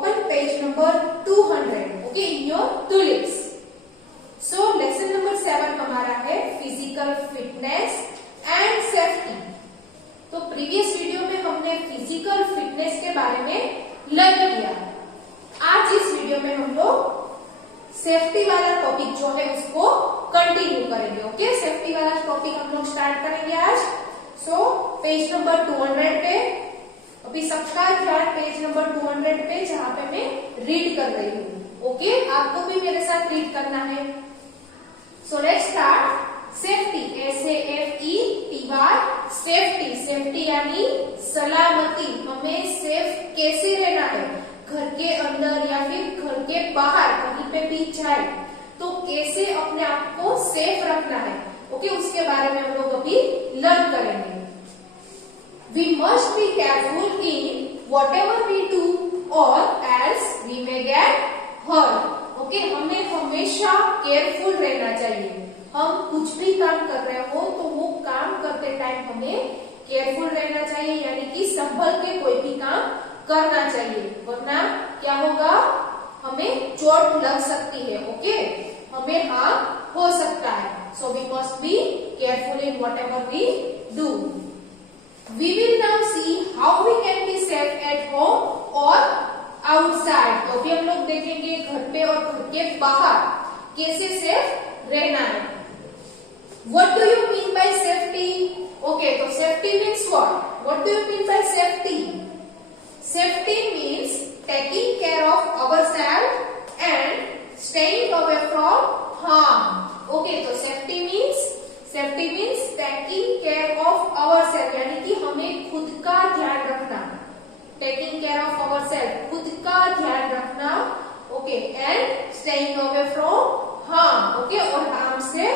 open page number 200, okay, in your tulips. So lesson number 7 हमारा है physical fitness and safety. तो previous video में हमने physical fitness के बारे में लर्न किया. आज इस वीडियो में हम लोग सेफ्टी वाला टॉपिक जो है उसको कंटिन्यू करेंगे. ओके, सेफ्टी वाला टॉपिक हम लोग स्टार्ट करेंगे आज. सो पेज नंबर 200 पे अभी सबका ध्यान पेज नंबर 200 पे जहां पे मैं रीड कर रही हूँ. ओके, आपको भी मेरे साथ रीड करना है. So let's start. Safety, SAFETY, safety. Safety यानी सलामती. हमें सेफ कैसे रहना है, घर के अंदर या फिर घर के बाहर कहीं पे भी जाए तो कैसे अपने आप को सेफ रखना है. ओके, उसके बारे में हम लोग अभी लर्न करेंगे. We must be careful in whatever we do or else we may get hurt. Okay, हमें हमेशा केयरफुल रहना चाहिए. हम कुछ भी काम कर रहे हो तो वो काम करते टाइम हमें केयरफुल रहना चाहिए, यानी कि संभल के कोई भी काम करना चाहिए, वरना क्या होगा, हमें चोट लग सकती है. ओके, हमें हार्म हो सकता है. So we must be careful in whatever we do. We will now see how we can be safe at home or outside. तो अभी हम लोग देखेंगे घर पे और घर के बाहर कैसे सेफ रहना है. What do you mean by safety? Okay, तो safety means what? What do you mean by safety? Safety means taking care of ourselves and staying away from harm. Okay, तो safety means taking care of our self, यानी कि हमें खुद का ध्यान रखना. Taking care of our self, खुद का ध्यान रखना. Okay, and staying away from harm. Okay, और हार्म से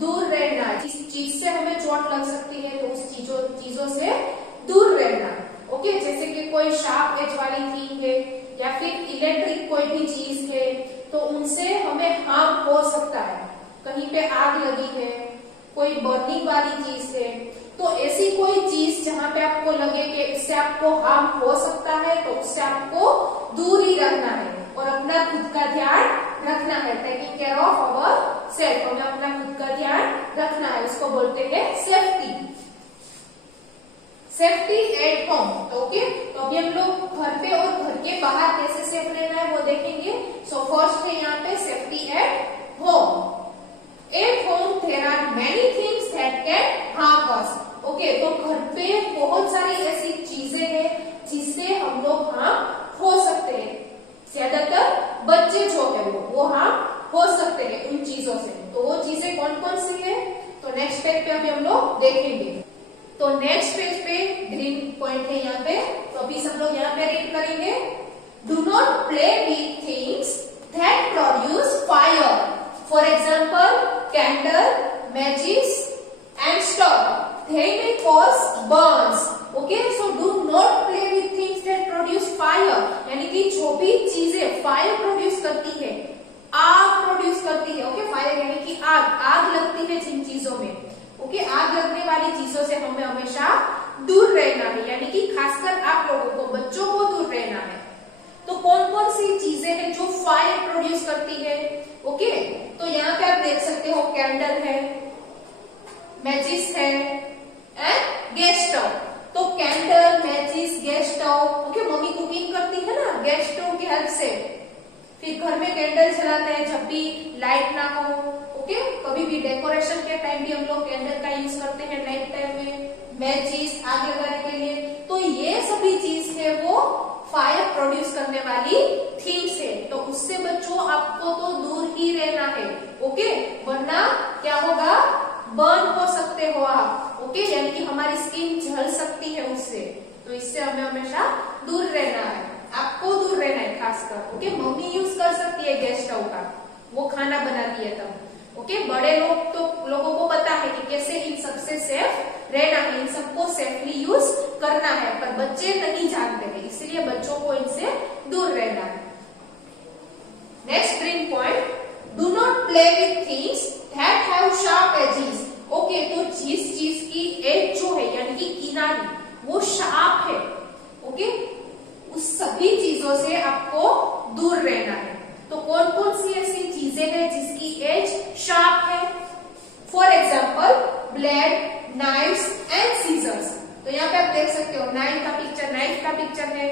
दूर रहना. जिस चीज से हमें चोट लग सकती है तो उस चीजों से दूर रहना. ओके, जैसे कि कोई शार्प एज वाली थिंग है या फिर इलेक्ट्रिक कोई भी चीज है तो उनसे हमें हार्म हो सकता है. कहीं पे आग लगी है, कोई बर्निंग वाली चीज है, तो ऐसी कोई चीज जहां पे आपको लगे कि इससे आपको हार्म हो सकता है तो उससे आपको दूर ही रहना है और अपना खुद का ध्यान रखना है. Taking care of our self, हमें अपना खुद का ध्यान रखना है, उसको बोलते हैं safety. Safety at home. Okay, तो अभी हम लोग घर पे और घर के बाहर कैसे सेफ रहना है वो देखेंगे. सो फर्स्ट है यहाँ पे safety at home. At home there are many things that can harm us. Okay, तो घर पे बहुत सारी ऐसी चीजें हैं जिससे हम लोग हार्म हो सकते हैं. ज्यादातर बच्चे जो है वो हार्म हो सकते हैं उन चीजों से. तो वो चीजें कौन कौन सी है तो नेक्स्ट पेज पे अभी हम लोग देखेंगे. तो नेक्स्ट पेज पे ग्रीन पॉइंट है यहाँ पे, तो अभी सब लोग यहाँ पे रीड करेंगे. Do not play with things that produce fire. For example, candle, matches and stuff. They may cause burns. Okay, so do not play with things that produce fire. यानी कि जो भी चीजें फायर प्रोड्यूस करती है, आग produce करती है. ओके, फायर यानी कि आग लगती है जिन चीजों में. ओके, आग लगने वाली चीजों से हमें हमेशा दूर रहना है, यानी कि खासकर आप लोगों को, बच्चों को दूर रहना है. तो कौन कौन सी चीजें हैं जो फायर प्रोड्यूस करती है. ओके, तो यहाँ पे आप देख सकते हो कैंडल है, मैचिस है एंड गैस स्टोव. तो candle, matches, gas stove. Okay, mummy cooking करती है ना गैस स्टोव की हेल्प से, फिर घर में कैंडल जलाते हैं जब भी लाइट ना हो. ओके, कभी भी डेकोरेशन के टाइम भी हम लोग कैंडल का यूज करते हैं नाइट टाइम में. मैचिस आग लगाने के लिए. तो ये सभी चीज है वो फायर प्रोड्यूस करने वाली थिंग्स है. तो उससे बच्चों आपको तो दूर ही रहना है. ओके, वरना क्या होगा, बर्न हो सकते हो आप. ओके, यानी कि हमारी स्किन जल सकती है उससे. तो इससे हमें हमेशा दूर रहना है, आपको दूर रहना है खासकर. ओके, मम्मी यूज कर सकती है गैस स्टोव का, वो खाना बनाती है तब. ओके, बड़े लोगों को पता है कि कैसे इन सबसे सेफ रहना है, इन सबको सेफली यूज करना है, पर बच्चे नहीं जानते हैं, इसलिए बच्चों को इनसे दूर रहना है. Next green point, do not play with things that have sharp edges. Okay, तो जिस चीज की एज जो है यानी कि किनारी वो शार्प है, ओके, उस सभी चीजों से आपको दूर रहना है। तो कौन कौन सी ऐसी चीजें हैं जिसकी एज शार्प है? For example blade, knives and scissors. तो यहाँ पे आप देख सकते हो नाइफ का पिक्चर है,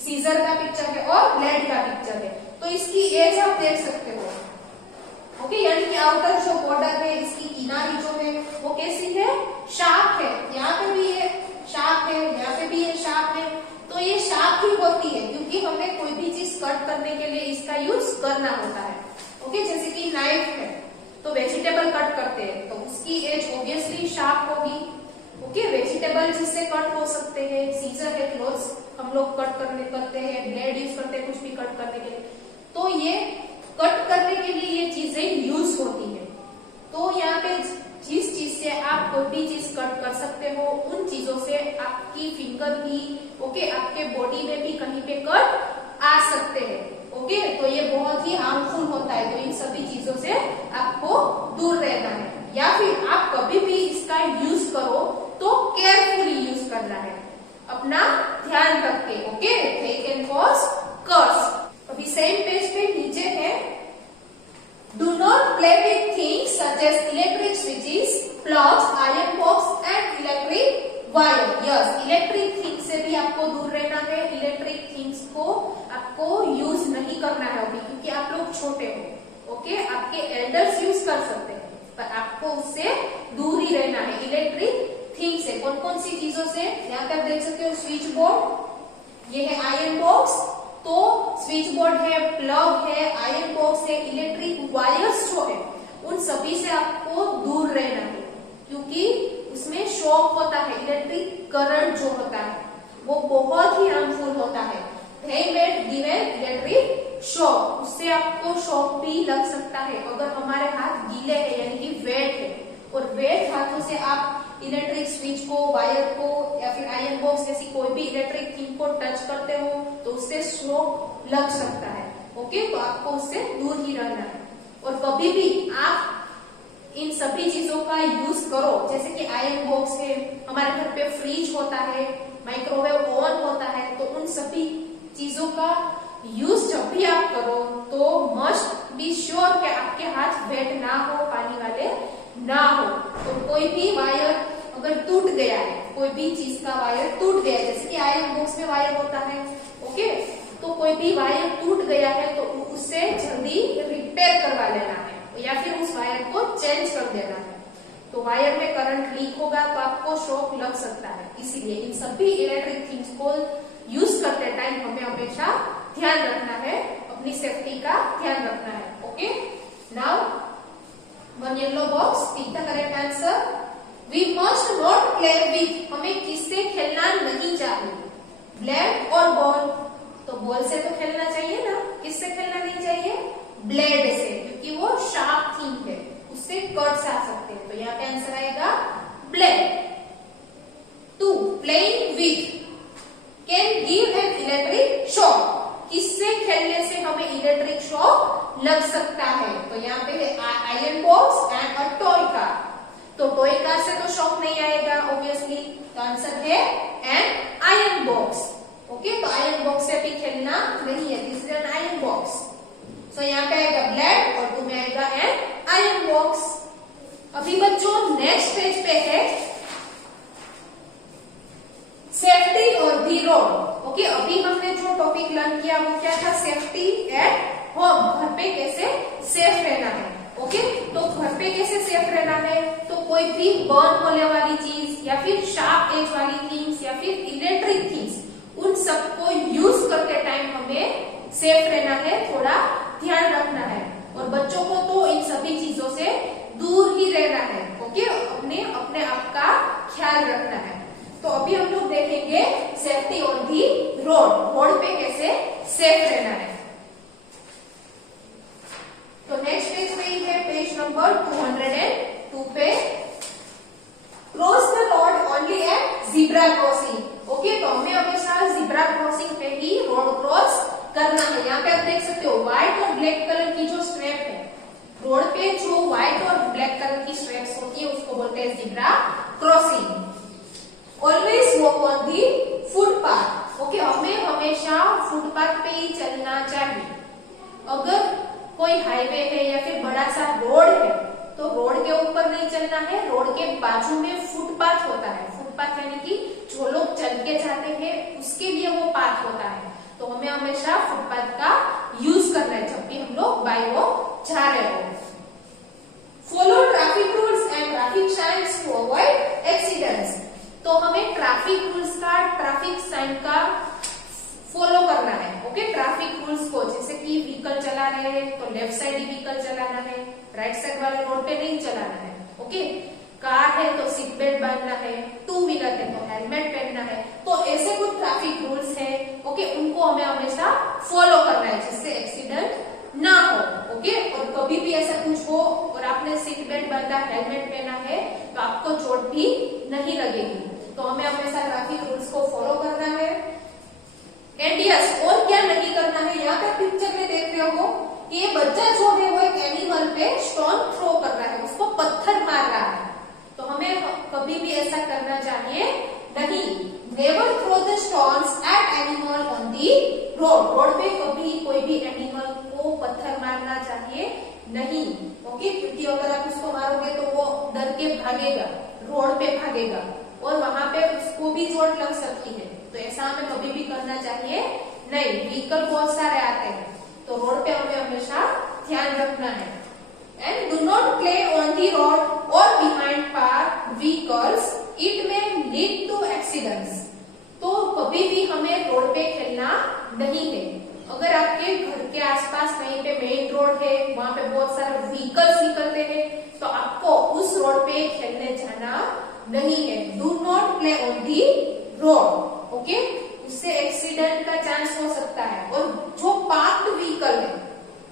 सीजर का पिक्चर है और ब्लेड का पिक्चर है। तो इसकी एज आप देख सकते हो। ओके, यानी कि आउटर जो बॉर्डर है, इसकी किनारी जो है वो कैसी है? शार्प है। यहाँ पे भी ये शार्प है, यहाँ पे भी ये शार्प है। तो ये शार्प ही होती है क्योंकि हमें कोई भी चीज कट करने के लिए इसका यूज करना होता है। ओके, जैसे कि नाइफ है तो वेजिटेबल कट करते हैं तो उसकी एज ऑब्वियसली शार्प होगी। ओके, वेजिटेबल जिससे कट हो सकते हैं। सीजर है, क्लोथ्स हम लोग कट करते हैं, ब्लेड यूज करते हैं कुछ भी कट करने के लिए। तो ये कट करने के लिए ये चीजें यूज होती है। तो यहाँ पे जिस चीज से आप कोई भी चीज कट कर सकते हो उन चीजों से आपकी फिंगर भी, ओके, आपके बॉडी में भी कहीं पे कट आ सकते हैं। ओके, तो ये बहुत ही हार्मफुल होता है। तो इन सभी चीजों से आपको दूर रहना है। या फिर आप कभी भी इसका यूज करो तो केयरफुली यूज करना है, अपना ध्यान रख के। Okay, they can cause cuts. अभी सेम पेज पे नीचे है, do not play with things such as electric switches, plugs, iron box and electric wire. Yes, electric things से भी आपको दूर रहना है। इलेक्ट्रिक थिंग्स को आपको यूज नहीं करना है अभी, क्योंकि आप लोग छोटे हो। ओके, आपके एल्डर्स यूज कर सकते हैं पर आपको उससे दूर ही रहना है। इलेक्ट्रिक थिंग्स से कौन कौन सी चीजों से? यहाँ पे आप देख सकते हो स्विच बोर्ड, ये है आयरन बॉक्स। तो स्विच बोर्ड है, प्लग है, आयरन बॉक्स है, इलेक्ट्रिक वायर्स जो है उन सभी से आपको दूर रहना है क्योंकि उसमें शॉक होता है। इलेक्ट्रिक करंट जो होता है वो बहुत ही हार्मफुल होता है। They may give an electric shock, उससे आपको शॉक भी लग सकता है अगर हमारे हाथ गीले हैं यानी कि वेट है। और वेट हाथों से आप इलेक्ट्रिक स्विच को, वायर को या फिर आयरन बॉक्स जैसी कोई भी इलेक्ट्रिक थिंग को टच करते हो तो उससे शॉक लग सकता है। ओके, तो आपको उससे दूर ही रहना है। और कभी भी आप इन सभी चीजों का यूज करो, जैसे कि आयरन बॉक्स है, हमारे घर पे फ्रिज होता है, माइक्रोवेव ओवन होता है, तो उन सभी चीजों का यूज जब भी आप करो तो मस्ट बी श्योर कि आपके हाथ वेट ना हो, पानी वाले ना हो। तो कोई भी वायर अगर टूट गया है, कोई भी चीज का वायर टूट गया, जैसे कि आयरन बॉक्स में वायर होता है, ओके, तो कोई भी वायर टूट गया है तो उससे जल्दी रिपेयर करवा लेना है या फिर उस वायर को चेंज कर देना है। तो वायर में करंट लीक होगा तो आपको शॉक लग सकता है। इसीलिए इन सभी इलेक्ट्रिक थिंग्स को यूज करते टाइम हमें हमेशा ध्यान रखना है, अपनी सेफ्टी का ध्यान रखना है। Okay, now one yellow box, tick the correct answer. We must not play with, हमें किससे खेलना नहीं चाहिए? ब्लेड और बॉल। तो बॉल से तो खेलना चाहिए ना, किससे खेलना नहीं चाहिए? ब्लेड से, क्योंकि वो शार्प थिंग है, उससे कट्स आ सकते हैं। तो यहाँ पे आंसर आएगा blade. 2, playing with can give an electric shock, किससे खेलने से हमें इलेक्ट्रिक शॉक लग सकता है? तो यहाँ पे iron box and a toy car. तो टॉय कार से तो शॉक नहीं आएगा ऑब्वियसली, तो आंसर है एन आयरन बॉक्स। ओके, तो आयरन बॉक्स से भी खेलना नहीं है, this is an iron box. So यहाँ पे आएगा ब्लेड और 2 में आएगा एन आयरन बॉक्स। अभी बच्चों नेक्स्ट पेज पे है सेफ्टी और दी रोड। ओके, अभी हमने जो टॉपिक लर्न किया वो क्या था? सेफ्टी एट होम, घर पे कैसे सेफ रहना है। ओके, तो घर पे कैसे सेफ रहना है? तो कोई भी बर्न होने वाली चीज या फिर शार्प एज वाली थिंग्स या फिर इलेक्ट्रिक थिंग्स, उन सबको यूज करते टाइम हमें सेफ रहना है, थोड़ा ध्यान रखना है। और बच्चों को तो इन सभी चीजों से दूर ही रहना है। ओके, अपने आप का ख्याल रखना है। तो अभी हम लोग देखेंगे safety on the road, road पे कैसे सेफ रहना है। तो नेक्स्ट पेज पे ही है, पेज नंबर 202 पे, cross the road only at zebra crossing. Okay, तो हमें हमेशा ज़ेब्रा क्रॉसिंग पे ही रोड क्रॉस करना है। यहाँ पे आप देख सकते हो व्हाइट और ब्लैक कलर की जो स्ट्रेप है, रोड पे जो व्हाइट और ब्लैक कलर की स्ट्रेप्स होती है उसको बोलते हैं zebra crossing. Always walk on the footpath. Okay, हमें हमेशा फुटपाथ पे ही चलना चाहिए। अगर कोई हाईवे है या फिर बड़ा सा रोड है तो रोड के ऊपर नहीं चलना है, रोड के बाजू में फुटपाथ होता है। फुटपाथ यानी कि जो लोग चल के जाते हैं उसके लिए वो पाथ होता है, तो हमें हमेशा फुटपाथ का यूज करना है जब भी हम लोग बाय रोड जा रहे हो। Follow traffic rules and traffic signs to avoid accidents. तो हमें ट्रैफिक रूल्स का, ट्रैफिक साइन का फॉलो करना है। ओके, ट्रैफिक रूल्स को, जैसे कि व्हीकल चला रहे हैं तो लेफ्ट साइड ही व्हीकल चलाना है, राइट साइड वाले रोड पे नहीं चलाना है। ओके, कार है तो सीट बेल्ट बांधना है, टू व्हीलर है तो हेलमेट पहनना है। तो ऐसे कुछ ट्रैफिक रूल्स है, ओके, उनको हमें हमेशा फॉलो करना है जिससे एक्सीडेंट ना हो। ओके, और कभी भी ऐसा कुछ हो और आपने सीट बेल्ट बांधा, हेलमेट पहना है तो आपको चोट भी नहीं लगेगी। तो हमें हमेशा ट्रैफिक रूल्स को फॉलो करना है। एंड यस, और क्या नहीं करना है, यहाँ पे पिक्चर में देख रहे हो कि ये बच्चा जो है वो एक एनिमल पे स्टोन थ्रो कर रहा है, उसको पत्थर मार रहा है। तो हमें कभी भी ऐसा करना चाहिए नहीं। Never throw the stones at animal on the road. Road पे कभी कोई भी एनिमल को पत्थर मारना चाहिए नहीं। ओके, क्योंकि अगर आप उसको मारोगे तो वो डर के भागेगा, रोड पे भागेगा और वहां पे उसको भी चोट लग सकती है। तो ऐसा हमें कभी भी करना चाहिए नहीं। व्हीकल बहुत सारे आते हैं तो रोड पे हमें हमेशा ध्यान रखना है। And do not play on the road और बिहाइंड पार्क व्हीकल्स, इट में लीड टू एक्सीडेंट्स। तो कभी भी हमें रोड पे खेलना नहीं है। अगर आपके घर के आसपास कहीं पे मेन रोड है, वहां पे बहुत सारे व्हीकल्स निकलते हैं, तो आपको उस रोड पे खेलने जाना नहीं है। Do not play on the road. Okay, उससे एक्सीडेंट का चांस हो सकता है। और जो पार्क्ड व्हीकल है,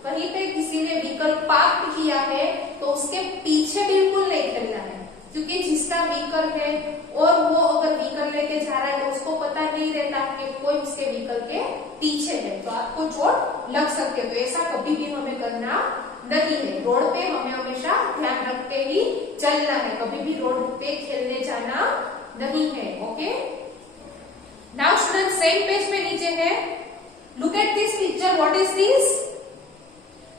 कहीं पे किसी ने व्हीकल पार्क किया है तो उसके पीछे बिल्कुल नहीं खेलना है, क्योंकि जिसका व्हीकल है और वो अगर व्हीकल लेके जा रहा है तो उसको पता नहीं रहता कि कोई उसके व्हीकल के पीछे है, तो आपको चोट लग सकती है। तो ऐसा कभी भी हमें करना नहीं है। रोड पे हमें हमेशा ध्यान रख के ही चलना है, कभी भी रोड पे खेलने जाना नहीं है। Okay, now student same page में नीचे है, look at this picture, what is this?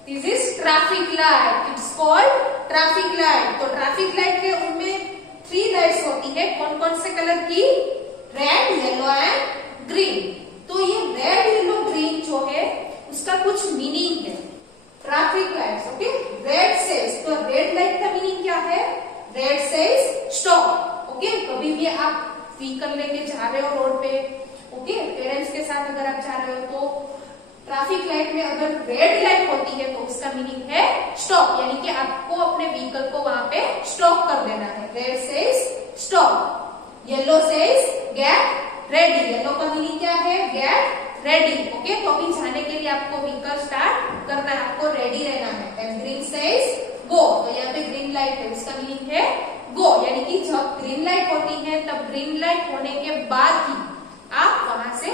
This is traffic light, it's called traffic light. तो ट्रैफिक लाइट है, उनमें 3 लाइट्स होती है। कौन कौन से कलर की? Red, yellow and green. तो ये रेड, येलो, ग्रीन जो है उसका कुछ मीनिंग है। Traffic lights, okay, red says, तो रेड लाइट का मीनिंग क्या है? Red says stop. ओके, कभी भी आप व्हीकल लेके जा रहे हो रोड पे, ओके, पेरेंट्स के साथ अगर आप जा रहे हो तो ट्रैफिक लाइट में अगर रेड लाइट होती है तो उसका मीनिंग है स्टॉप, यानी कि आपको अपने व्हीकल को वहां पे स्टॉप कर देना है। Red says stop, yellow says get ready. Yellow का मीनिंग क्या है? Get ready. ओके, तो अभी जाने के लिए आपको व्हीकल स्टार्ट करना है, आपको रेडी रहना है। एंड ग्रीन सेज गो, तो यहाँ पे ग्रीन लाइट है, उसका मीनिंग है गो, यानी कि जब ग्रीन लाइट होती है तब ग्रीन लाइट होने के बाद ही आप वहां से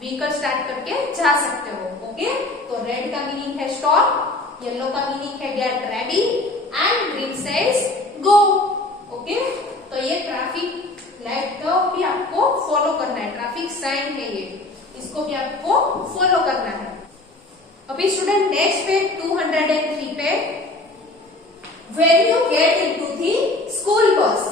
व्हीकल स्टार्ट करके जा सकते हो। ओके, तो रेड का मीनिंग है स्टॉप, येलो का मीनिंग है get ready and green says go. Okay, तो ये ट्रैफिक लाइट को भी आपको फॉलो करना है, ट्रैफिक साइन है ये, इसको भी आपको फॉलो करना है। अभी स्टूडेंट नेक्स्ट पे 203 पे, When you get into the school bus,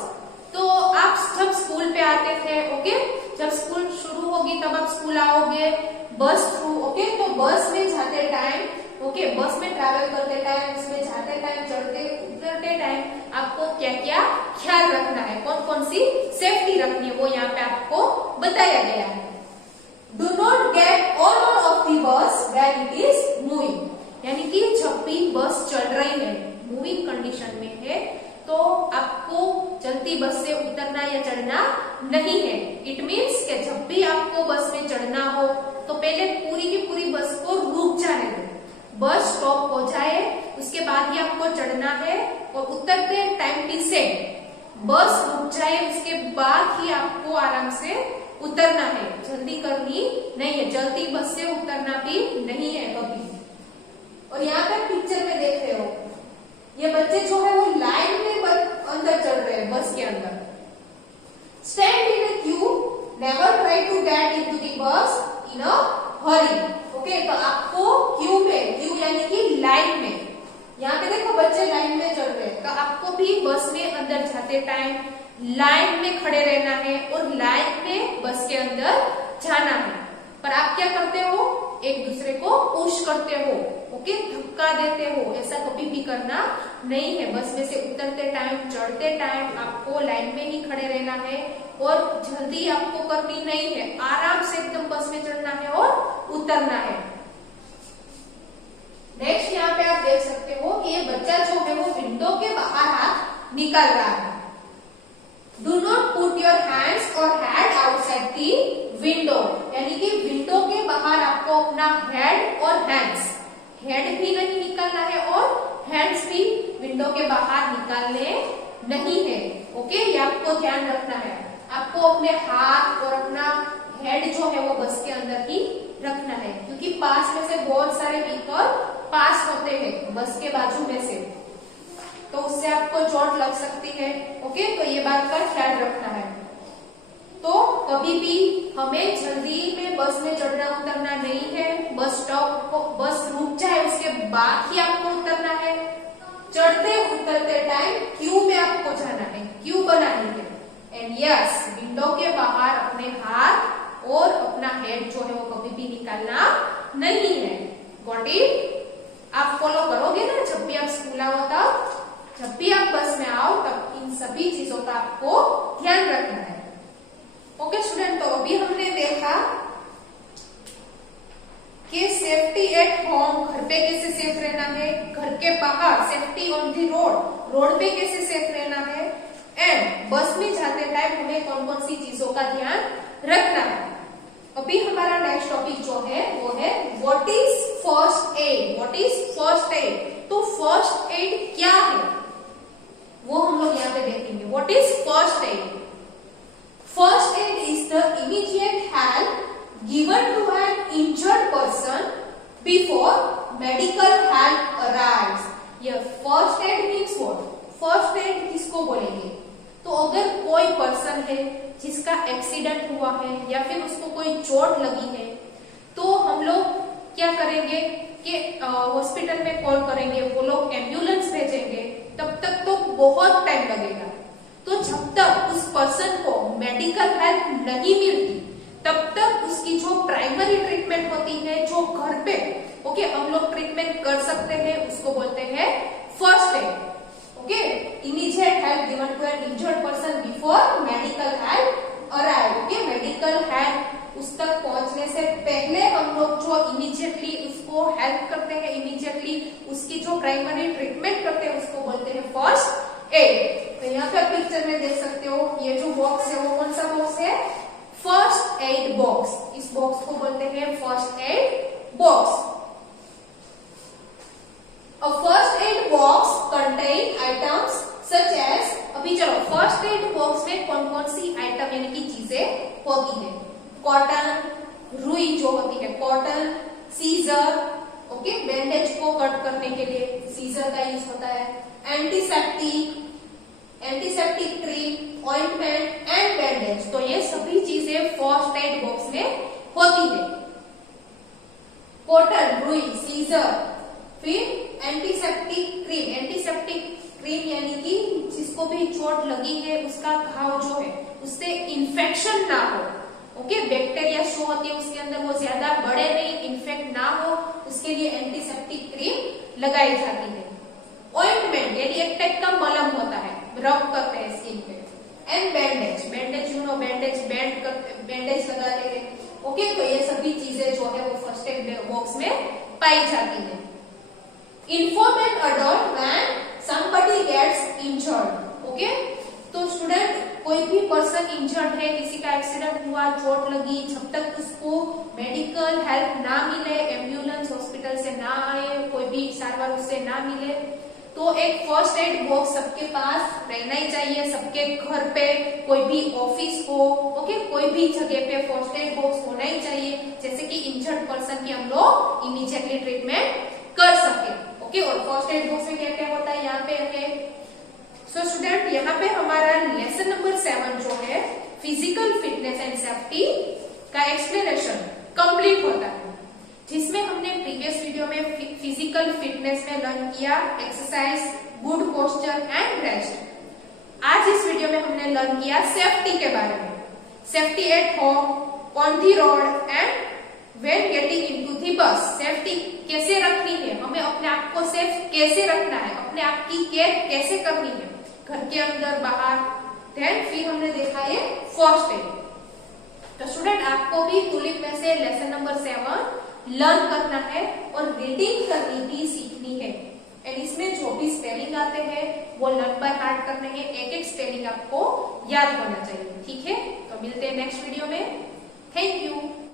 तो आप जब स्कूल पे आते थे, ओके, जब स्कूल शुरू होगी तब आप स्कूल आओगे बस थ्रू। ओके, तो बस में जाते टाइम, ओके, बस में ट्रैवल करते टाइम, उसमें जाते टाइम, चढ़ते उतरते टाइम आपको क्या क्या ख्याल रखना है, कौन कौन सी सेफ्टी रखनी है, वो यहाँ पे आपको बताया गया है। Do not get on off the bus when it is moving, यानी कि जब भी बस चल रही है, मूविंग कंडीशन में है, तो आपको चलती बस से उतरना या चढ़ना नहीं है। इट मीन्स कि जब भी आपको बस में चढ़ना हो तो पहले पूरी की पूरी बस को रुक जाने दो, बस स्टॉप हो जाए उसके बाद ही आपको चढ़ना है, और उतरते टाइम भी सेम बस रुक जाए उसके बाद ही आपको आराम से उतरना है, जल्दी करनी नहीं है, जल्दी बस से उतरना भी नहीं है कभी। और यहाँ पे पिक्चर में देख रहे हो ये बच्चे जो है वो लाइन में अंदर चढ़ रहे हैं बस के अंदर। Stand in a queue, never try to get into the bus in a okay, तो आपको क्यू में, क्यू यानी कि लाइन में, यहाँ पे देखो बच्चे लाइन में चल रहे हैं, तो आपको भी बस में अंदर जाते टाइम लाइन में खड़े रहना है और लाइन में बस के अंदर जाना है। पर आप क्या करते हो, एक दूसरे को पुश करते हो, ओके, धक्का देते हो, ऐसा कभी भी करना नहीं है। बस में से उतरते टाइम, चढ़ते टाइम आपको लाइन में ही खड़े रहना है और जल्दी आपको करनी नहीं है, आराम से एकदम बस में चढ़ना है और उतरना है। नेक्स्ट यहाँ पे आप देख सकते हो कि ये बच्चा जो है वो विंडो के बाहर हाथ निकाल रहा है। Do not put your hands और हेड आउटसाइड दी विंडो, यानी कि विंडो के बाहर आपको अपना हेड और हैंड्स, हेड भी नहीं निकालना है और हैंड्स भी विंडो के बाहर निकालने नहीं है। ओके, ये आपको ध्यान रखना है। आपको अपने हाथ और अपना हेड जो है वो बस के अंदर ही रखना है, क्योंकि पास में से बहुत सारे व्हीकल पास होते हैं बस के बाजू में से, तो उससे आपको चोट लग सकती है। ओके, तो ये बात का ख्याल रखना है। तो कभी भी हमें जल्दी में बस में चढ़ना उतरना नहीं है। बस स्टॉप को, बस रुक जाए उसके बाद ही आपको उतरना है। चढ़ते उतरते टाइम क्यू में आपको जाना है, क्यू बनानी है। एंड यस, विंडो के बाहर अपने हाथ और अपना हेड जो है वो कभी भी निकालना नहीं है। Got it? आप फॉलो करोगे ना, जब भी आप स्कूल आओ तब, जब भी आप बस में आओ तब इन सभी चीजों का आपको ध्यान रखना है। ओके स्टूडेंट, तो अभी हमने देखा कि सेफ्टी एट होम, घर पे कैसे सेफ रहना है, घर के बाहर safety on the road, road पे कैसे सेफ रहना है, एंड बस में जाते टाइम हमें कौन कौन सी चीजों का ध्यान रखना है। अभी हमारा नेक्स्ट टॉपिक जो है वो है what is first aid. What is first aid? तो फर्स्ट एड क्या है वो हम लोग यहाँ पे देखेंगे। What is first aid? First aid is the immediate help given to an injured person before medical help arrives. ये first aid means what? First aid किसको बोलेंगे? तो अगर कोई पर्सन है जिसका एक्सीडेंट हुआ है या फिर उसको कोई चोट लगी है, तो हम लोग क्या करेंगे कि हॉस्पिटल में कॉल करेंगे, वो लोग एम्बुलेंस भेजेंगे, तब तक तो बहुत टाइम लगेगा। तो जब तक उस पर्सन को मेडिकल हेल्प नहीं मिलती, तब तक उसकी जो प्राइमरी ट्रीटमेंट होती है, जो घर पे ओके हम लोग ट्रीटमेंट कर सकते हैं, उसको बोलते हैं first aid. Okay, immediate help given to an injured person before medical help arrive. Okay, medical help उस तक पहुंचने से पहले हम लोग जो इमीडिएटली उसको हेल्प करते हैं, इमीडिएटली उसकी जो प्राइमरी ट्रीटमेंट करते हैं, उसको बोलते हैं फर्स्ट एड। तो यहाँ पे आप पिक्चर में देख सकते हो, ये जो बॉक्स है वो कौन सा बॉक्स है? First aid box. इस बॉक्स को बोलते हैं first aid box. A first aid box contain items such as, अभी चलो फर्स्ट एड बॉक्स में कौन कौन सी आइटम यानी कि चीजें होती है? कॉटन, रुई जो होती है कॉटन, सीजर, ओके, बैंडेज को कट करने के लिए सीजर का यूज होता है, antiseptic, antiseptic cream, ointment and bandage. तो ये सभी चीजें फर्स्ट एड बॉक्स में होती है। कॉटन, रुई, सीजर, फिर एंटीसेप्टिक क्रीम। एंटीसेप्टिक क्रीम यानी कि जिसको भी चोट लगी है उसका घाव जो है उससे इन्फेक्शन ना हो, ओके, बैक्टीरिया शो होती है उसके अंदर, वो ज्यादा बढ़े नहीं, इन्फेक्ट ना हो, उसके लिए एंटीसेप्टिक क्रीम लगाई जाती है। ऑइंटमेंट यानी एक टाइप का मलहम होता है, रब करते हैं स्किन पे। And bandage, bandage you know, bandage लगाते हैं। ओके, तो ये सभी चीजें जो है वो फर्स्ट एड बॉक्स में पाई जाती है। Inform an adult when somebody gets injured. Okay, तो स्टूडेंट कोई भी पर्सन इंजर्ड है, किसी का एक्सीडेंट हुआ, चोट लगी, जब तक उसको मेडिकल हेल्प ना मिले, एम्बुलेंस हॉस्पिटल से ना आए, कोई भी सारवार उससे ना मिले, तो एक फर्स्ट एड बॉक्स सबके पास रहना ही चाहिए। सबके घर पे, कोई भी ऑफिस हो, ओके, कोई भी जगह पे फर्स्ट एड बॉक्स होना ही चाहिए, जैसे कि इंजर्ड पर्सन की हम लोग इमीडिएटली ट्रीटमेंट कर सके। ओके, और फर्स्ट एड बॉक्स में क्या क्या होता है यहाँ पे है। सो स्टूडेंट, यहाँ पे हमारा लेसन नंबर 7 जो है फिजिकल फिटनेस एंड सेफ्टी का एक्सप्लेनेशन कंप्लीट होता है। जिसमें हमने प्रीवियस वीडियो में फिजिकल फिटनेस में लर्न किया exercise, good posture and rest. आज इस वीडियो में हमने लर्न किया सेफ्टी के बारे में, safety at home, on the road and when getting into the बस। सेफ्टी कैसे रखनी है, हमें अपने आप को सेफ कैसे रखना है, अपने आप की केयर कैसे करनी है घर के अंदर बाहर। देन फिर हमने देखा ये फर्स्ट एड। तो स्टूडेंट आपको भी टूलिप में से लेसन नंबर 7 लर्न करना है और रीडिंग करनी भी सीखनी है। एंड इसमें जो भी स्पेलिंग आते हैं वो लर्न बाय हार्ट करने हैं, एक एक स्पेलिंग आपको याद होना चाहिए। ठीक है, तो मिलते हैं नेक्स्ट वीडियो में। Thank you.